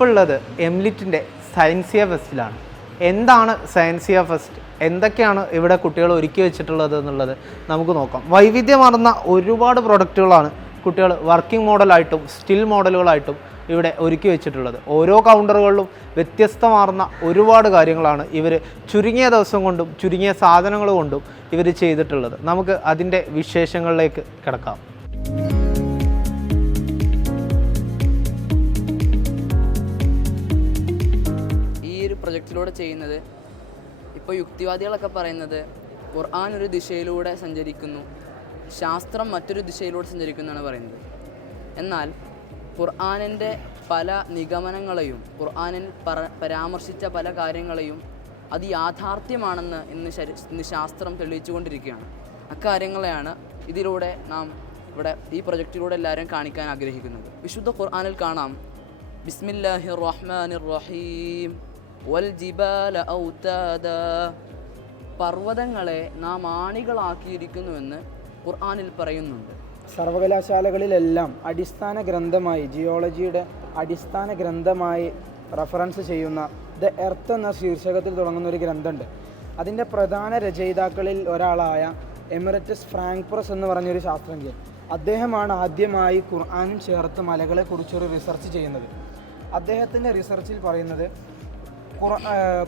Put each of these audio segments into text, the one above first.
നമ്മളിപ്പോൾ ഉള്ളത് എംലിറ്റിൻ്റെ സയൻസിയ ഫെസ്റ്റിലാണ്. എന്താണ് സയൻസിയ ഫെസ്റ്റ്, എന്തൊക്കെയാണ് ഇവിടെ കുട്ടികൾ ഒരുക്കി വെച്ചിട്ടുള്ളത് എന്നുള്ളത് നമുക്ക് നോക്കാം. വൈവിധ്യമാർന്ന ഒരുപാട് പ്രൊഡക്റ്റുകളാണ് കുട്ടികൾ വർക്കിംഗ് മോഡലായിട്ടും സ്റ്റിൽ മോഡലുകളായിട്ടും ഇവിടെ ഒരുക്കി വെച്ചിട്ടുള്ളത്. ഓരോ കൗണ്ടറുകളിലും വ്യത്യസ്തമാർന്ന ഒരുപാട് കാര്യങ്ങളാണ് ഇവർ ചുരുങ്ങിയ ദിവസം കൊണ്ടും ചുരുങ്ങിയ സാധനങ്ങൾ കൊണ്ടും ഇവർ ചെയ്തിട്ടുള്ളത്. നമുക്ക് അതിൻ്റെ വിശേഷങ്ങളിലേക്ക് കിടക്കാം. പ്രൊജക്റ്റിലൂടെ ചെയ്യുന്നത് ഇപ്പോൾ യുക്തിവാദികളൊക്കെ പറയുന്നത് ഖുർആൻ ഒരു ദിശയിലൂടെ സഞ്ചരിക്കുന്നു, ശാസ്ത്രം മറ്റൊരു ദിശയിലൂടെ സഞ്ചരിക്കുന്നതാണ് പറയുന്നത്. എന്നാൽ ഖുർആനിൻ്റെ പല നിഗമനങ്ങളെയും ഖുർആനിൽ പരാമർശിച്ച പല കാര്യങ്ങളെയും അത് യാഥാർത്ഥ്യമാണെന്ന് ഇന്ന് ശാസ്ത്രം തെളിയിച്ചുകൊണ്ടിരിക്കുകയാണ്. അക്കാര്യങ്ങളെയാണ് ഇതിലൂടെ നാം ഇവിടെ ഈ പ്രൊജക്റ്റിലൂടെ എല്ലാവരും കാണിക്കാൻ ആഗ്രഹിക്കുന്നത്. വിശുദ്ധ ഖുർആനിൽ കാണാം, ബിസ്മില്ലാഹിർ റഹ്മാനിർ റഹീം വൽജിബാല ഔതാദ, പർവ്വതങ്ങളെ നാം ആണികളാക്കിയിരിക്കുന്നുവെന്ന് ഖുർആനിൽ പറയുന്നുണ്ട്. സർവകലാശാലകളിലെല്ലാം അടിസ്ഥാന ഗ്രന്ഥമായി, ജിയോളജിയുടെ അടിസ്ഥാന ഗ്രന്ഥമായി റഫറൻസ് ചെയ്യുന്ന ദ എർത്ത് എന്ന ശീർഷകത്തിൽ തുടങ്ങുന്ന ഒരു ഗ്രന്ഥമുണ്ട്. അതിൻ്റെ പ്രധാന രചയിതാക്കളിൽ ഒരാളായ എമിററ്റസ് ഫ്രാങ്ക്പ്രസ് എന്ന് പറഞ്ഞൊരു ശാസ്ത്രജ്ഞൻ, അദ്ദേഹമാണ് ആദ്യമായി ഖുർആനും ചേർത്ത് മലകളെക്കുറിച്ചൊരു റിസർച്ച് ചെയ്യുന്നത്. അദ്ദേഹത്തിൻ്റെ റിസർച്ചിൽ പറയുന്നത്,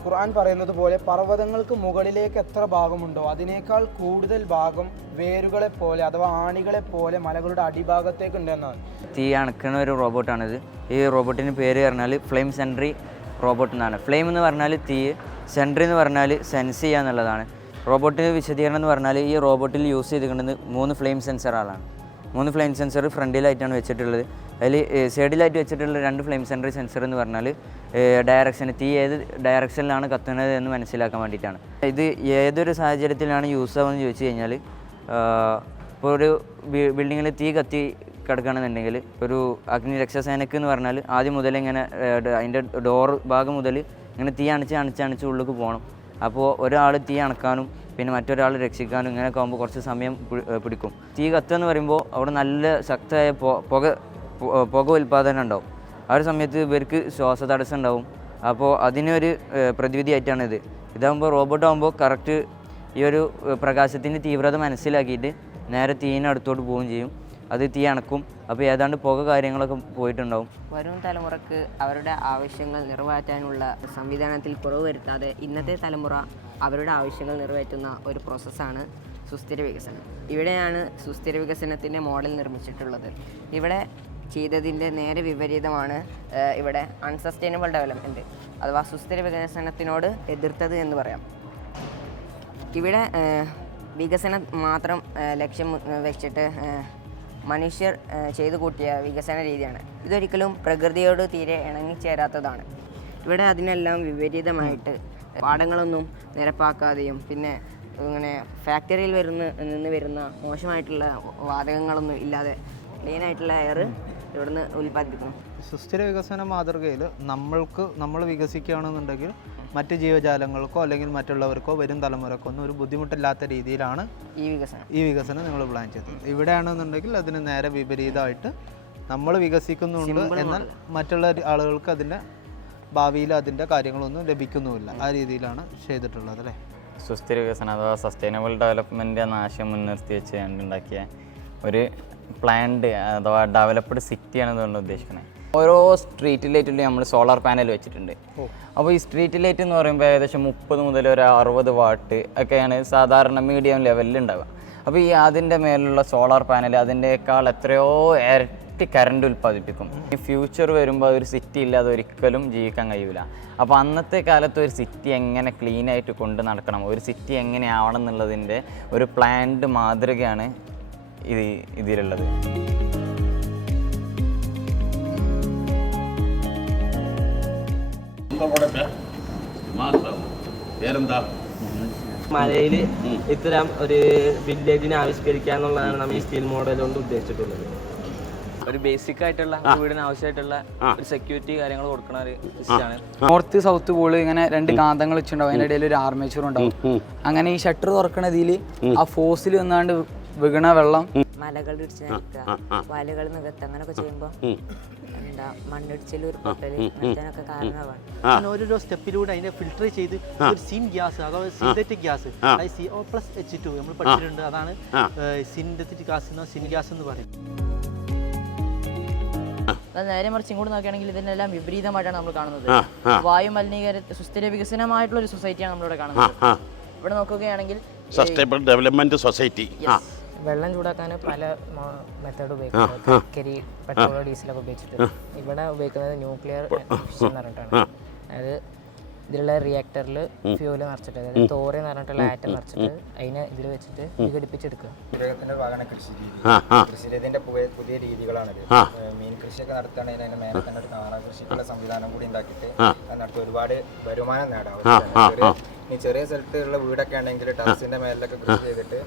ഖുർആൻ പറയുന്നത് പോലെ പർവ്വതങ്ങൾക്ക് മുകളിലേക്ക് എത്ര ഭാഗമുണ്ടോ അതിനേക്കാൾ കൂടുതൽ ഭാഗം വേരുകളെ പോലെ അഥവാ ആണികളെ പോലെ മലകളുടെ അടിഭാഗത്തേക്ക് ഉണ്ടെന്നാണ്. തീ അണക്കുന്ന ഒരു റോബോട്ടാണിത്. ഈ റോബോട്ടിന് പേര് പറഞ്ഞാൽ ഫ്ലെയിം സെൻട്രി റോബോട്ട് എന്നാണ്. ഫ്ലെയിം എന്ന് പറഞ്ഞാൽ തീ, സെൻട്രി എന്ന് പറഞ്ഞാൽ സെൻസ് ചെയ്യുക എന്നുള്ളതാണ്. റോബോട്ടിന് വിശദീകരണം എന്ന് പറഞ്ഞാൽ ഈ റോബോട്ടിൽ യൂസ് ചെയ്തിരിക്കുന്നത് 3 ഫ്ലെയിം സെൻസറുകളാണ്. 3 ഫ്ലെയിം സെൻസർ ഫ്രണ്ടിലായിട്ടാണ് വെച്ചിട്ടുള്ളത്. അതിൽ സൈഡിലായിട്ട് വെച്ചിട്ടുള്ള 2 ഫ്ലെയിം സെൻസർ എന്ന് പറഞ്ഞാൽ ഡയറക്ഷന്, തീ ഏത് ഡയറക്ഷനിലാണ് കത്തുന്നത് എന്ന് മനസ്സിലാക്കാൻ വേണ്ടിയിട്ടാണ്. ഇത് ഏതൊരു സാഹചര്യത്തിലാണ് യൂസ് ആവുമെന്ന് ചോദിച്ചു കഴിഞ്ഞാൽ, ഇപ്പോൾ ഒരു ബിൽഡിങ്ങിൽ തീ കത്തി കിടക്കുകയാണെന്നുണ്ടെങ്കിൽ ഒരു അഗ്നിരക്ഷാസേനയ്ക്ക് എന്ന് പറഞ്ഞാൽ ആദ്യം മുതൽ ഇങ്ങനെ അതിൻ്റെ ഡോർ ഭാഗം മുതൽ ഇങ്ങനെ തീ അണിച്ച് ഉള്ളിലേക്ക് പോകണം. അപ്പോൾ ഒരാൾ തീ അണക്കാനും പിന്നെ മറ്റൊരാൾ രക്ഷിക്കാനും ഇങ്ങനെയൊക്കെ ആകുമ്പോൾ കുറച്ച് സമയം പിടിക്കും. തീ കത്തുക എന്ന് പറയുമ്പോൾ അവിടെ നല്ല ശക്തമായ പുക ഉൽപ്പാദനം ഉണ്ടാവും. ആ ഒരു സമയത്ത് ഇവർക്ക് ശ്വാസതടസ്സം ഉണ്ടാവും. അപ്പോൾ അതിനൊരു പ്രതിവിധിയായിട്ടാണിത്. ഇതാകുമ്പോൾ റോബോട്ടാകുമ്പോൾ കറക്റ്റ് ഈ ഒരു പ്രകാശത്തിൻ്റെ തീവ്രത മനസ്സിലാക്കിയിട്ട് നേരെ തീയിനടുത്തോട്ട് പോവുകയും ചെയ്യും. അത് തീ അണക്കും. അപ്പോൾ ഏതാണ്ട് പുക കാര്യങ്ങളൊക്കെ പോയിട്ടുണ്ടാവും. വരും തലമുറക്ക് അവരുടെ ആവശ്യങ്ങൾ നിറവേറ്റാനുള്ള സംവിധാനത്തിൽ കുറവ് വരുത്താതെ ഇന്നത്തെ തലമുറ അവരുടെ ആവശ്യങ്ങൾ നിറവേറ്റുന്ന ഒരു പ്രോസസ്സാണ് സുസ്ഥിര വികസനം. ഇവിടെയാണ് സുസ്ഥിര വികസനത്തിൻ്റെ മോഡൽ നിർമ്മിച്ചിട്ടുള്ളത്. ഇവിടെ ചെയ്തതിൻ്റെ നേരെ വിപരീതമാണ് ഇവിടെ അൺസസ്റ്റൈനബിൾ ഡെവലപ്മെൻറ്റ് അഥവാ സുസ്ഥിര വികസനത്തിനോട് എതിർത്തത് എന്ന് പറയാം. ഇവിടെ വികസനം മാത്രം ലക്ഷ്യം വെച്ചിട്ട് മനുഷ്യർ ചെയ്തു കൂട്ടിയ വികസന രീതിയാണ്. ഇതൊരിക്കലും പ്രകൃതിയോട് തീരെ ഇണങ്ങിച്ചേരാത്തതാണ്. ഇവിടെ അതിനെല്ലാം വിപരീതമായിട്ട് പാടങ്ങളൊന്നും നിരപ്പാക്കാതെയും പിന്നെ ഇങ്ങനെ ഫാക്ടറിയിൽ നിന്ന് വരുന്ന മോശമായിട്ടുള്ള വാതകങ്ങളൊന്നും ഇല്ലാതെ ക്ലീനായിട്ടുള്ള എയർ ഇവിടുന്ന് ഉൽപ്പാദിപ്പിക്കുന്നു. സുസ്ഥിര വികസന മാതൃകയിൽ നമ്മൾ വികസിക്കുകയാണെന്നുണ്ടെങ്കിൽ മറ്റ് ജീവജാലങ്ങൾക്കോ അല്ലെങ്കിൽ മറ്റുള്ളവർക്കോ വരും തലമുറക്കോ ഒന്നും ഒരു ബുദ്ധിമുട്ടില്ലാത്ത രീതിയിലാണ് ഈ വികസനം നിങ്ങൾ പ്ലാൻ ചെയ്തത്. ഇവിടെയാണെന്നുണ്ടെങ്കിൽ അതിന് നേരെ വിപരീതമായിട്ട് നമ്മൾ വികസിക്കുന്നുണ്ട്, എന്നാൽ മറ്റുള്ള ആളുകൾക്ക് അതിൻ്റെ ഭാവിയിൽ അതിൻ്റെ കാര്യങ്ങളൊന്നും ലഭിക്കുന്നുമില്ല. ആ രീതിയിലാണ് ചെയ്തിട്ടുള്ളത് അല്ലേ? സുസ്ഥിര വികസനം അഥവാ സസ്റ്റൈനബിൾ ഡെവലപ്മെൻറ്റ് എന്ന ആശയം മുൻനിർത്തി വെച്ച് ഉണ്ടാക്കിയ ഒരു പ്ലാൻഡ് അഥവാ ഡെവലപ്ഡ് സിറ്റിയാണ് ഇതുകൊണ്ട് ഉദ്ദേശിക്കുന്നത്. ഓരോ സ്ട്രീറ്റ് ലൈറ്റിലും നമ്മൾ സോളാർ പാനൽ വെച്ചിട്ടുണ്ട്. അപ്പോൾ ഈ സ്ട്രീറ്റ് ലൈറ്റ് എന്ന് പറയുമ്പോൾ ഏകദേശം 30 മുതൽ ഒരു 60 വാട്ട് ഒക്കെയാണ് സാധാരണ മീഡിയം ലെവലിൽ ഉണ്ടാവുക. അപ്പോൾ ഈ അതിൻ്റെ മേലുള്ള സോളാർ പാനൽ അതിൻ്റെക്കാൾ എത്രയോ ഇരട്ടി കറണ്ട് ഉൽപ്പാദിപ്പിക്കും. ഈ ഫ്യൂച്ചർ വരുമ്പോൾ ഒരു സിറ്റി ഇല്ലാതെ ഒരിക്കലും ജീവിക്കാൻ കഴിയില്ല. അപ്പോൾ അന്നത്തെ കാലത്ത് ഒരു സിറ്റി എങ്ങനെ ക്ലീനായിട്ട് കൊണ്ട് നടക്കണം, ഒരു സിറ്റി എങ്ങനെ ആവണം എന്നുള്ളതിൻ്റെ ഒരു പ്ലാൻഡ് മാതൃകയാണ് ഇതിലുള്ളത്. മലയിൽ ഇത്തരം ഒരു വില്ലേജിനെ ആവിഷ്കരിക്കുക എന്നുള്ളതാണ് നമ്മൾ ഈ സ്കിൽ മോഡൽ കൊണ്ട് ഉദ്ദേശിച്ചിട്ടുള്ളത്. ഒരു ബേസിക് ആയിട്ടുള്ള വീടിന് ആവശ്യമായിട്ടുള്ള ഒരു സെക്യൂരിറ്റി കാര്യങ്ങൾ കൊടുക്കുന്ന ഒരു സിസ്റ്റമാണ്. നോർത്ത് സൗത്ത് പോള് ഇങ്ങനെ 2 കാന്തങ്ങൾ വെച്ചിട്ടുണ്ടാവും. അതിൻ്റെ ഇടയിൽ ഒരു ആർമേച്ചർ ഉണ്ടാവും. അങ്ങനെ ഈ ഷട്ടർ തുറക്കണതിൽ ആ ഫോഴ്സിൽ വന്നാണ്ട് വീണ വെള്ളം മലകൾ ഇടിച്ച് നിൽക്കുക, വലകൾ നികത്തുക, അങ്ങനെയൊക്കെ ചെയ്യുമ്പോൾ മണ്ണിടിച്ചിൽ ഉരുൾപൊട്ടൽ അങ്ങനത്തേനൊക്കെ കാരണമാണ്. അങ്ങനെ ഓരോരോ സ്റ്റെപ്പിലൂടെ അതിനെ ഫിൽട്ടർ ചെയ്ത് ഒരു സിൻ ഗ്യാസ് അഥവാ സിന്തറ്റിക് ഗ്യാസ് CO+H2 നമ്മൾ പഠിച്ചിട്ടുണ്ട്. അതാണ് സിന്തറ്റിക് ഗ്യാസ് സിൻ ഗ്യാസ് എന്ന് പറയും. നേരെ മറിച്ച് ഇങ്ങോട്ട് നോക്കുകയാണെങ്കിൽ ഇതിനെല്ലാം വിപരീതമായിട്ടാണ് നമ്മൾ കാണുന്നത്. വായു മലിനീകരണ സുസ്ഥിര വികസനമായിട്ടുള്ള ഒരു സൊസൈറ്റിയാണ് നമ്മളിവിടെ കാണുന്നത്. ഇവിടെ നോക്കുകയാണെങ്കിൽ സസ്റ്റൈനബിൾ ഡെവലപ്മെന്റ് സൊസൈറ്റി. വെള്ളം ചൂടാക്കാൻ പല മെത്തേഡ് ഉപയോഗിക്കുന്നത്, കരി, പെട്രോൾ, ഡീസലൊക്കെ ഉപയോഗിച്ചിട്ട്. ഇവിടെ ഉപയോഗിക്കുന്നത് ന്യൂക്ലിയർ ഫിഷൻ എന്ന് പറഞ്ഞിട്ടാണ്. അതായത് ഇതിലുള്ള റിയാക്ടറിൽ ഫ്യൂല് നിറച്ചിട്ട്, അതായത് തോറി എന്ന് പറഞ്ഞിട്ടുള്ള ആറ്റം നിറച്ചിട്ട് അതിനെ ഇതിൽ വെച്ചിട്ട് വിഘടിപ്പിച്ചെടുക്കുക. ഉപയോഗത്തിന്റെ ഭാഗമാണ് കൃഷി രീതി. കൃഷി രീതിന്റെ പുതിയ രീതികളാണിത്. മീൻ കൃഷിയൊക്കെ നടത്തുകയാണെങ്കിൽ അതിന്റെ മേലെ തന്നെ ഒരു കാറ കൃഷിക്കുള്ള സംവിധാനം കൂടി ഉണ്ടാക്കിയിട്ട് നടത്തി ഒരുപാട് വരുമാനം നേടാം. ഈ ചെറിയ സ്ഥലത്തുള്ള വീടൊക്കെ ആണെങ്കിൽ ടെറസിന്റെ മേലൊക്കെ കൃഷി ചെയ്തിട്ട്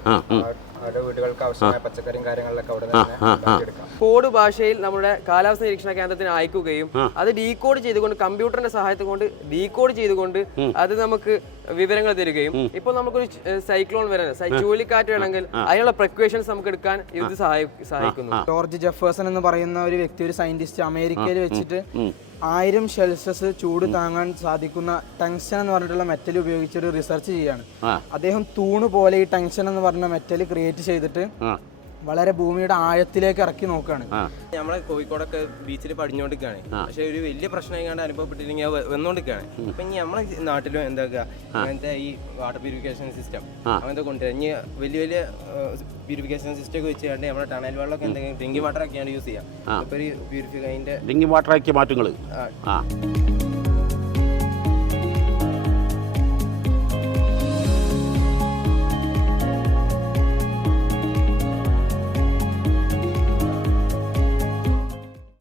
അവരുടെ വീടുകൾക്ക് ആവശ്യമായ പച്ചക്കറിയും കാര്യങ്ങളിലൊക്കെ അവിടെ തന്നെ ഉണ്ടാക്കിയെടുക്കാം. കോഡ് ഭാഷയിൽ നമ്മുടെ കാലാവസ്ഥ നിരീക്ഷണ കേന്ദ്രത്തിന് അയക്കുകയും അത് ഡീകോഡ് ചെയ്തുകൊണ്ട് കമ്പ്യൂട്ടറിന്റെ സഹായത്തോടെ കൊണ്ട് ഡീകോഡ് ചെയ്തുകൊണ്ട് അത് നമുക്ക് വിവരങ്ങൾ തരികയും ഇപ്പോൾ നമുക്കൊരു സൈക്ലോൺ വരാൻ ചുഴലിക്കാറ്റ് വേണമെങ്കിൽ അതിനുള്ള പ്രിക്കോഷൻസ് നമുക്ക് എടുക്കാൻ ഇത് സഹായിക്കുന്നു. ജോർജ് ജെഫേഴ്സൺ എന്ന് പറയുന്ന ഒരു വ്യക്തി, ഒരു സയന്റിസ്റ്റ്, അമേരിക്കയിൽ വെച്ചിട്ട് 1000 സെൽഷ്യസ് ചൂട് താങ്ങാൻ സാധിക്കുന്ന ടങ്സ്റ്റൻ എന്ന് പറഞ്ഞിട്ടുള്ള മെറ്റൽ ഉപയോഗിച്ചൊരു റിസർച്ച് ചെയ്യാണ്. അദ്ദേഹം തൂണ് പോലെ ഈ ടങ്സ്റ്റൻ എന്ന് പറഞ്ഞ മെറ്റൽ ക്രിയേറ്റ് ചെയ്തിട്ട് വളരെ ഭൂമിയുടെ ആഴത്തിലേക്ക് ഇറക്കി നോക്കുകയാണ്. നമ്മളെ കോഴിക്കോടൊക്കെ ബീച്ചിൽ പടിഞ്ഞോണ്ടിരിക്കുകയാണ്. പക്ഷെ ഒരു വലിയ പ്രശ്നമായിക്കാണ്ട് അനുഭവപ്പെട്ടില്ലെങ്കിൽ വന്നോണ്ടിരിക്കുകയാണ്. അപ്പൊ ഇനി നമ്മളെ നാട്ടിലും എന്താക്കുക അങ്ങനത്തെ ഈ വാട്ടർ പ്യൂരിഫിക്കേഷൻ സിസ്റ്റം അങ്ങനത്തെ കൊണ്ടുവരാം. ഇനി വലിയ വലിയ പ്യൂരിഫിക്കേഷൻ സിസ്റ്റം ഒക്കെ വെച്ചുകൊണ്ട് നമ്മുടെ ടണൽ വെള്ളമൊക്കെ എന്തെങ്കിലും ഡ്രിങ്കിങ് വാട്ടർ ഒക്കെയാണ് യൂസ് ചെയ്യാം. അപ്പൊ ഒരു പ്യൂരിഫൈ അതിന്റെ ഡ്രിങ്കിങ് വാട്ടർ ആക്കിയ മാറ്റങ്ങൾ